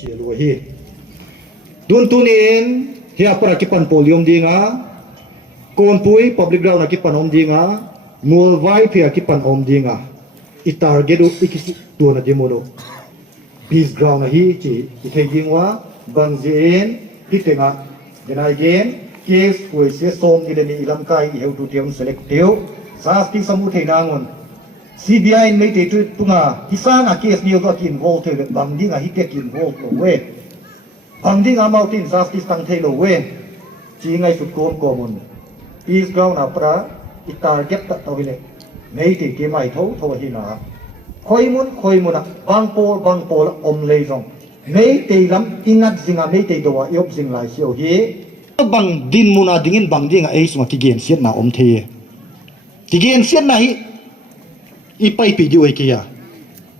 chia lu hi dun tunin hi apara ki pan polium dinga Kawnpui public ground ki pan om dinga Moulvaiphei ki pan om dinga I target u ikisi tu na demodo peace ground hi chi I thei dingwa bangjen hi tenga denai gen case foi se som ni le ni Lamka I heu tu tiam selective safety samu thei nangon CBI neihte tu tunga hisanga case ni ga kin vol the bang dinga hi ke kin vol lo we bang dinga mountain safety tang thei lo we chi ngai su kom komon peace ground apra I target ta tawile neihte ke mai tho tho hi na khoi mun bang pol om lei rong neihte lam ingat zinga neihte do wa yop zing lai siu hi bang din muna dingin bang dinga ei sunga ki gen siat na om the ki gen siat na hi I pai pi diu ki ya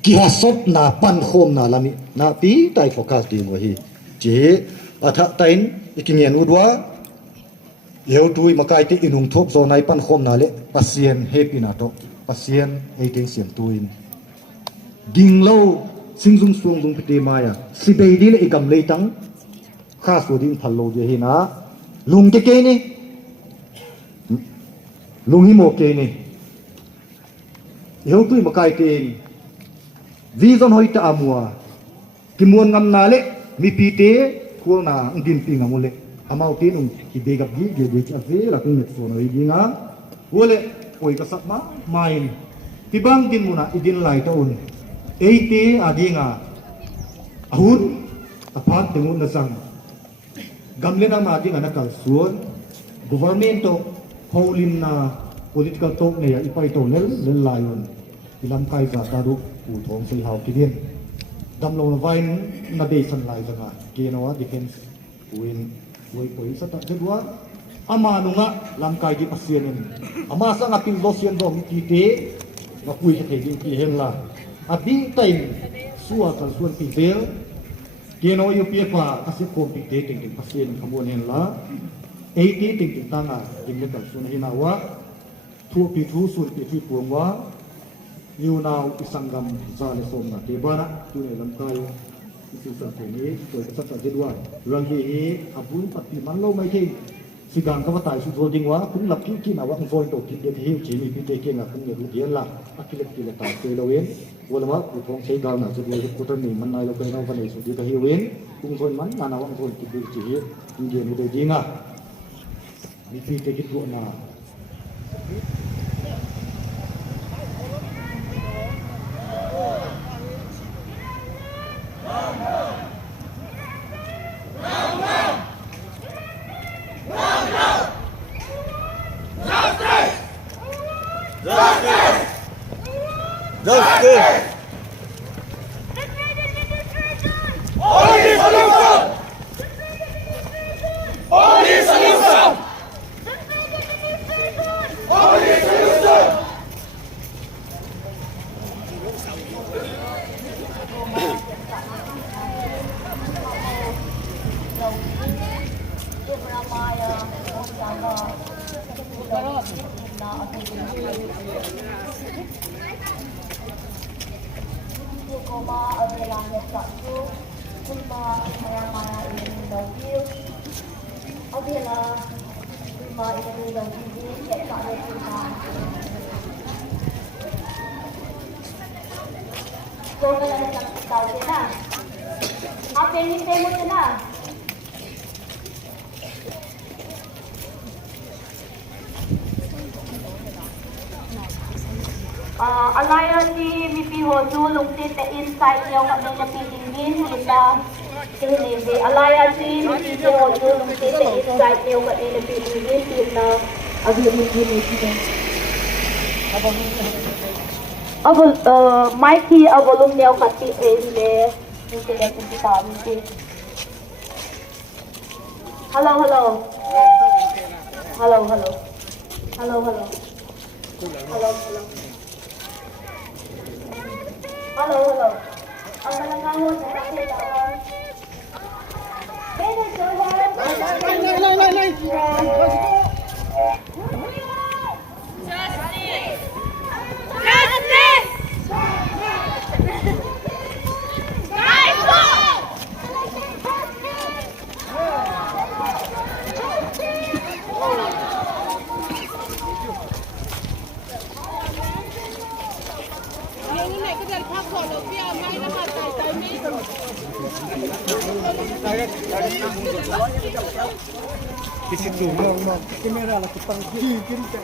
ki ha sop na pan khom na lami na pi tai focus din wa hi je atha tain ikingen udwa eu tui makai te inung thop zo nai pan khom na le pasien happy na to pasien ei te siam tuin ding lo singjung suang pite maya sibei din igam leitang kha su din thallo je hi na lung ke ni lungi mo ke ni eu tui makai te vision hoita amua kimuan ngam na le mi pi te khul na din pi ngamule amau tin ki begap gi ge cha ve la kun so no idinga wole oi ka sakma main tibang din muna idin lai ta un eite adinga ahun apan tengun na sang gamle na ma dinga na kal suon government to holin na political talk ne ya ipai to lel lion ilam kai za ta du pu thong sei hau ki din damlo na vain na de san lai zanga ke no defense win woi poi sa ta jedwa ama nunga lam kai di pasien ni ama sa nga pil dosian do mi te na pui ke din ki hen la abi time suwa kan suan pi vel ke no yu pi fa asi ko pi te ting ting pasien khamon hen la ei ti ting ting tanga ting le kan suan hina wa thu pi thu sun pi thi puang wa yu now isangam za le som na te bana tu ne lam kai isu sa te ni to sa sa jedwa rang hi abun pati man lo mai ke sigang ka watai su holding wa kun lap ki na wa ngoi to ki de hi chi mi pi te ke na kun ne ru dian la akile ki le ta te lo wen wala ma ku thong sei ga na su le ku ta ni man nai lo ke na wa ne su di ka hi wen kun thoi man na wa ngoi ki de chi hi ni de ni de dinga mi pi te ki tu na Alliance mipi hoju lungti te inside yung kami na piningin kita tinindi. Alliance mipi hoju lungti te inside yung kami na piningin kita agimigin kita. Abol Mikey abolum niyo kati ele hindi na kita miti. Hello. Ang malangahon na nakitawan. Justice! Kisitu no kamera la kupang kiri ka.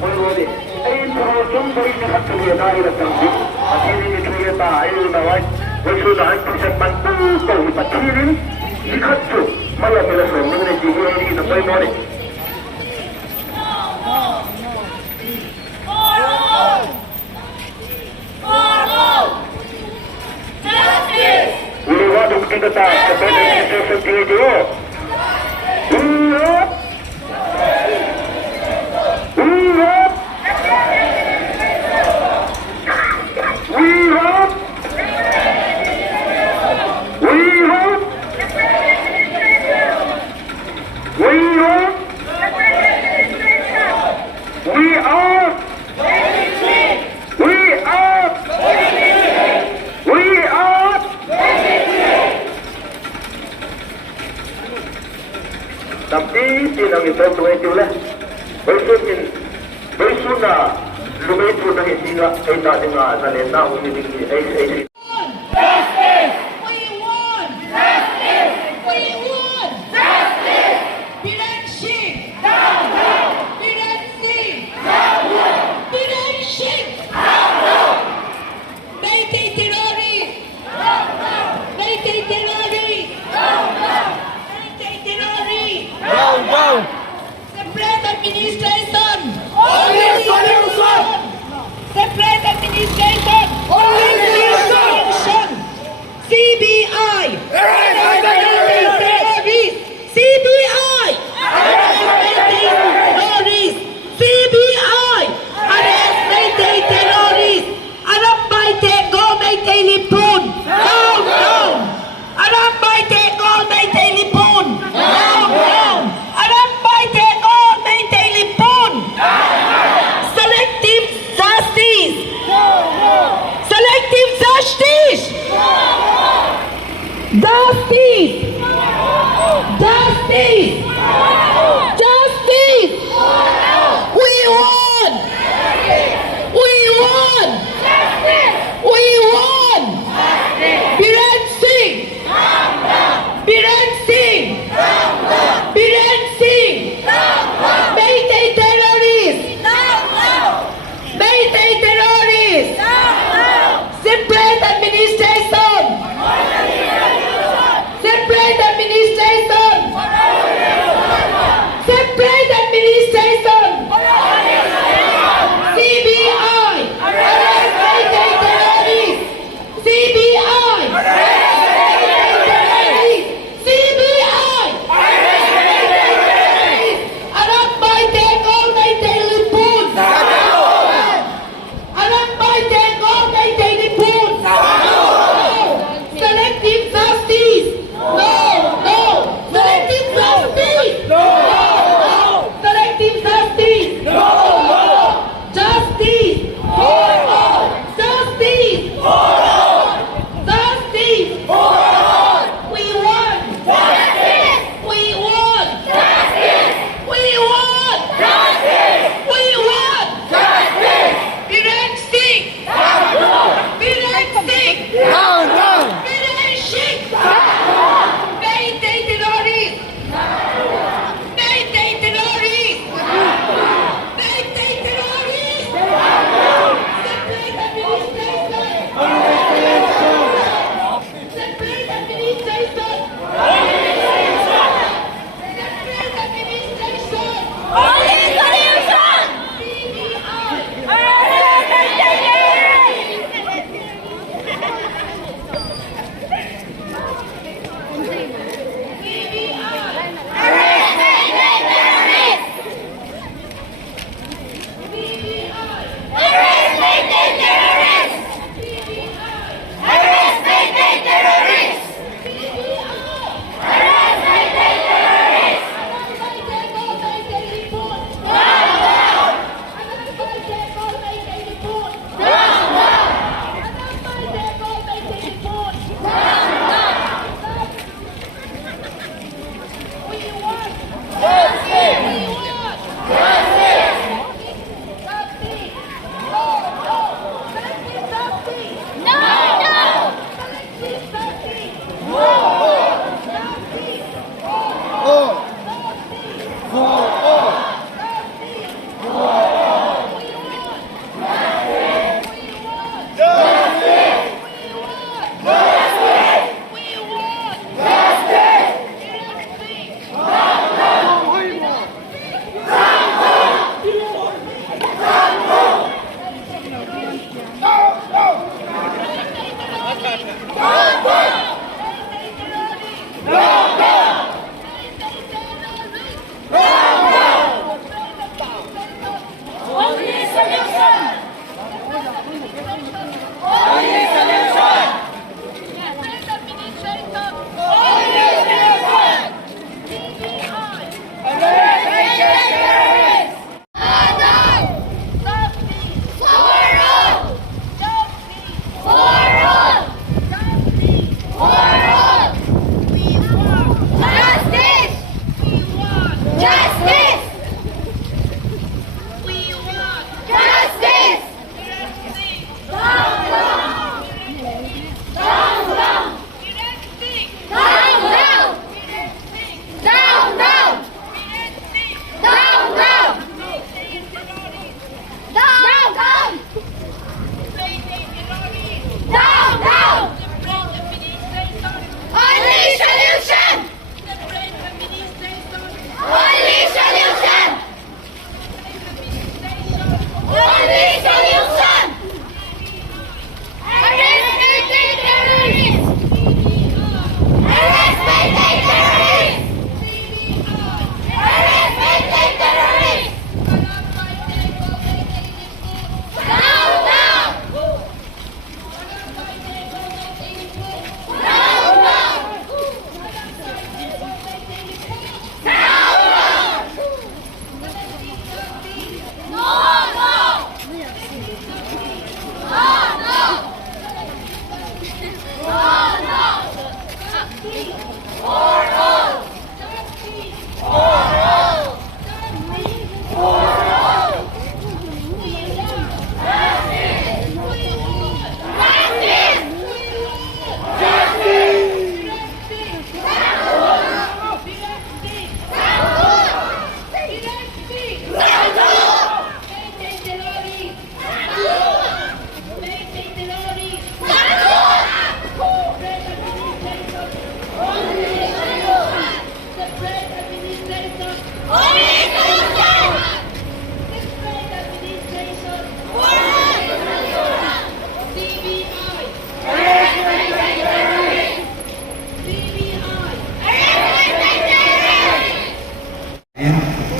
Moulvaiphei. Ay puro jumpai ni katuya na ila tangsi. Atili ni tuya ta ayo nuai. Wasu na ang pisan man ko ipatili. Ikatsu malamila sa mga Hiai na Moulvaiphei. Uliwado kita ta kapag sa tingin. Tapi tinang ito tuwing tula. Bersun na lumito na hindi nga ay dati nga sa neta umiling ay. Justice! We want! Justice! We want! Justice! Pinansin! Down, down! Pinansin! Down, down! Pinansin! Down, down! Neihte terrorist! Down, down! Neihte terrorist! Down, down! Neihte terrorist! Down, down! Separate administration! Only solution! Separate administration! Only solution! CBI! Terrorist! CBI! Terrorist! CBI! Arrest Neihte terrorist! Arambite go Neihte lipun! Down, down! Arambite go Neihte lipun! Down, down! Arambite go Neihte lipun! Selective justice! Selective justice! Justice! Justice! Justice! We won! We won! We won! Biren Singh! Biren Singh! Biren Singh! Neihte terrorist! Neihte terrorist! Separate administration! Separate administration!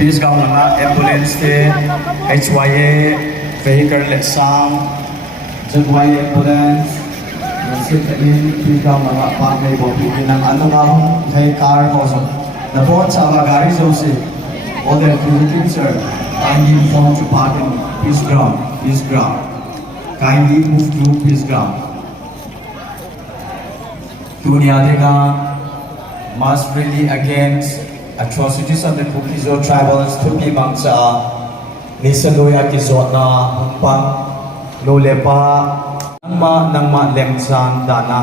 peace government ambulance te HYA vehicle le sang ZYA ambulance sit in peace government pa mai bo pi nang ano nga hai car ho so the board sa gari so se all the visitors sir kindly inform to park in peace ground kindly move to peace ground Tuni must really against atrocities on the Kukizo tribals to be bangsa Nisaluya Kizotna Humpang Lolepa Nangma Lemsang Dana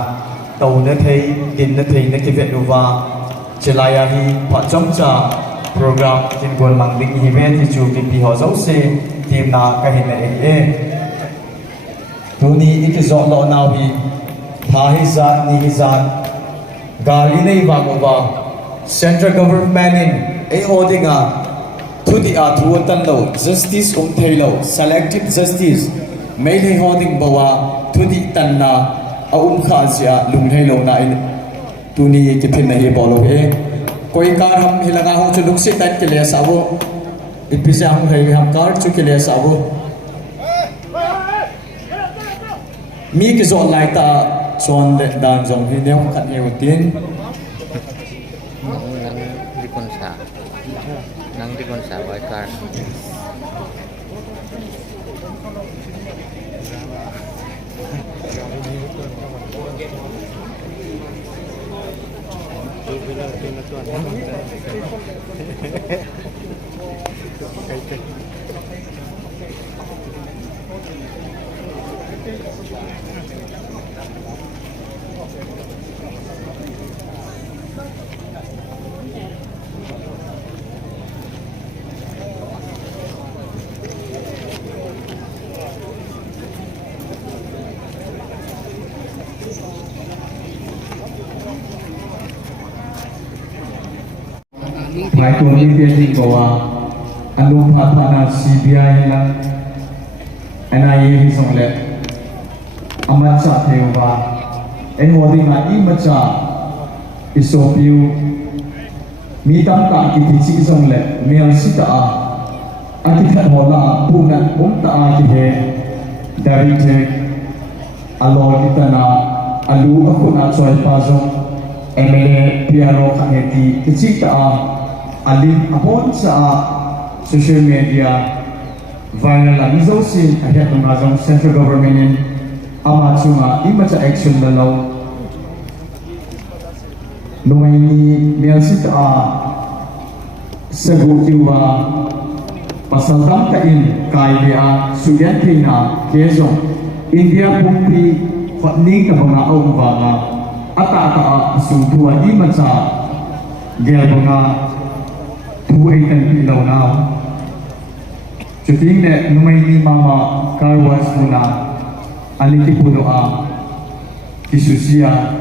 Taunate Din the Tain Kivetuva Chilayahi Pachomcha program Tingon Mangling Hive Tichu Kipi Hozose Timna Kahina Tuni Ikizotlo now he Tahizat Nihizat Galinay Vangova Central Government in holding to the Atuatanlo Justice Umtelo Selective Justice May holding Bawa to the Tanna Aumkhazia Lunghelo na in Tuni Kipina Hibolo Koikaram Hilagaho to look sit at Kileasavo Ipisam Ham card to Kileasavo Meek is all like that. Son dan jong hi neu khat eu tin nang di kon sa vai kar Mai Tuni Piati Bawa Anu Patana CBI lang NIA Hisonglet Amatsa Teuva Enhodinga Imatsa Isopiu Mitamta Kitichi Isonglet Miang Sita Akitat Hola Punan Umta Akihe Darite Alor Itana Alu Akuna Soy Pazong MLA Piano Kaheti Kicita Alim upon sa social media viral ang isosin ahyat ng razong central government in amatsunga imatsa action dalaw nuai ni mialsita sagutiwa pasaldam kain kaya sugyanti na keso India pumpi fatning ka mga aumbaga ata sumtua imatsa gel mga Tuai kan pilau na Cuting ne numai ni mama karwas muna Aliki puno Kisusia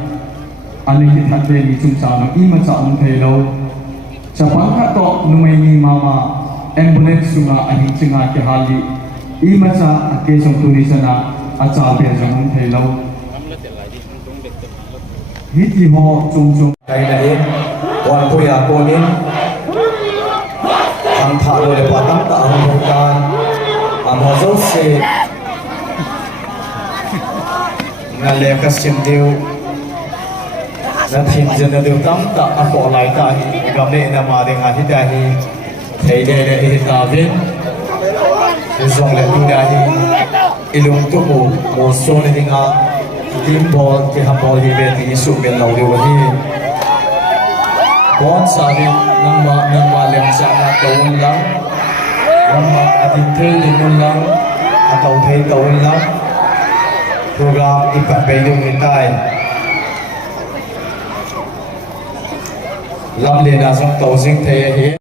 Aliki tate ni cumsa ima sa umpelo Sapangka to numai ni mama Ambulance sunga ahing singa kehali Ima sa akesong tunisana At sa apesang umpelo Hiti ho cumsum Kaya na Kawnpui akonin ang thalo le patang ta ang bukan ang hozo se na le kasim deu na thin jen deu tam ta ako lai ta hi gamle na ma de nga hi da hi thei de le ta vin zong le tu da hi ilung tu mo so ne dinga tim bol ke ha bol hi be ti su ben lo de wa hi bon sa nang ma lem sa na tawon lang nang ma atintel linun lang ataw thei tawon lang program ipapaydong itay lam le na sang tawsing thei hi